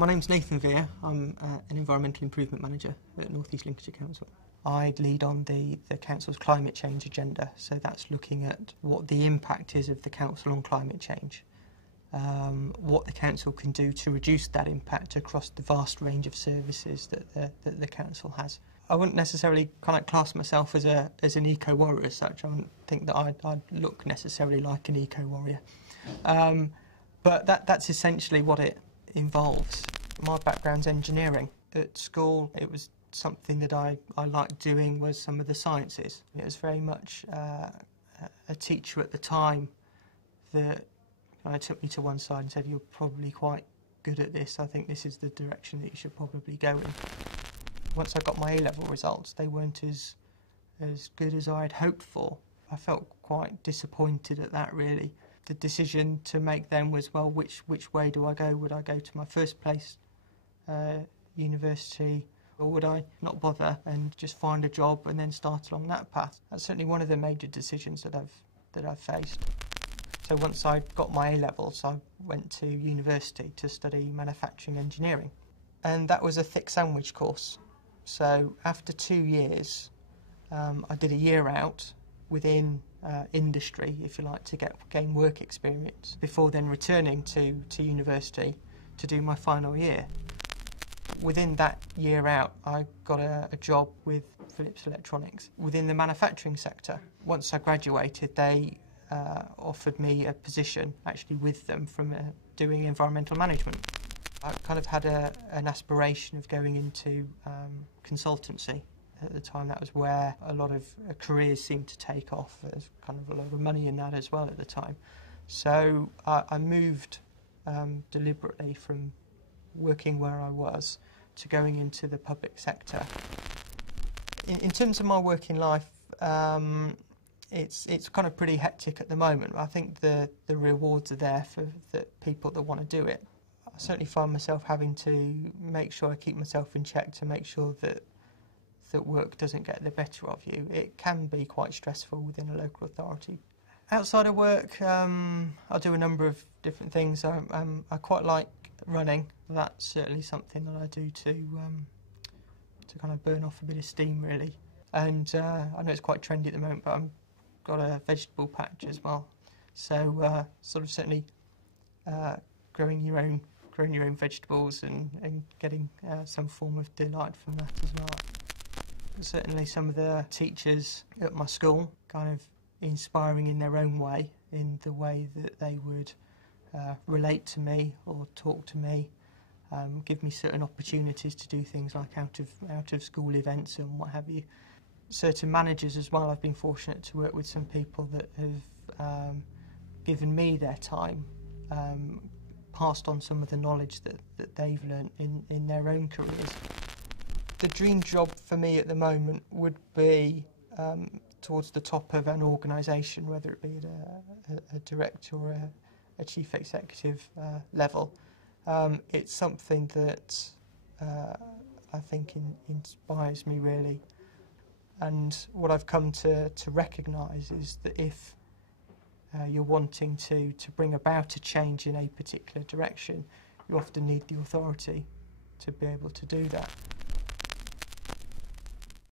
My name's Nathan Veer. I'm an Environmental Improvement Manager at North East Lincolnshire Council. I lead on the Council's climate change agenda, so that's looking at what the impact is of the Council on climate change, what the Council can do to reduce that impact across the vast range of services that the Council has. I wouldn't necessarily kind of class myself as an eco-warrior as such. I wouldn't think that I'd look necessarily like an eco-warrior. But that's essentially what it involves. My background's engineering. At school, it was something that I liked doing was some of the sciences. It was very much a teacher at the time that kind of took me to one side and said, "You're probably quite good at this. I think this is the direction that you should probably go in." Once I got my A-level results, they weren't as good as I had hoped for. I felt quite disappointed at that, really. The decision to make then was, well, which way do I go? Would I go to my first place university, or would I not bother and just find a job and then start along that path? That's certainly one of the major decisions that I've faced. So once I got my A-levels, I went to university to study manufacturing engineering, and that was a thick sandwich course. So after 2 years, I did a year out within industry, if you like, to gain work experience before then returning to university to do my final year. Within that year out, I got a job with Philips Electronics within the manufacturing sector. Once I graduated, they offered me a position actually with them from doing environmental management. I kind of had an aspiration of going into consultancy. At the time, that was where a lot of careers seemed to take off. There's kind of a lot of money in that as well at the time. So I moved deliberately from working where I was to going into the public sector. In terms of my working life, it's kind of pretty hectic at the moment. I think the rewards are there for the people that want to do it. I certainly find myself having to make sure I keep myself in check to make sure that work doesn't get the better of you. It can be quite stressful within a local authority. Outside of work, I do a number of different things. I quite like running. That's certainly something that I do to kind of burn off a bit of steam, really. And I know it's quite trendy at the moment, but I've got a vegetable patch as well. So sort of certainly growing your own vegetables and getting some form of delight from that as well. Certainly some of the teachers at my school kind of inspiring in their own way, in the way that they would relate to me or talk to me, give me certain opportunities to do things like out of school events and what have you. Certain managers as well, I've been fortunate to work with some people that have given me their time, passed on some of the knowledge that they've learnt in their own careers. The dream job for me at the moment would be towards the top of an organisation, whether it be at a director or a chief executive level. It's something that I think inspires me, really. And what I've come to recognise is that if you're wanting to bring about a change in a particular direction, you often need the authority to be able to do that.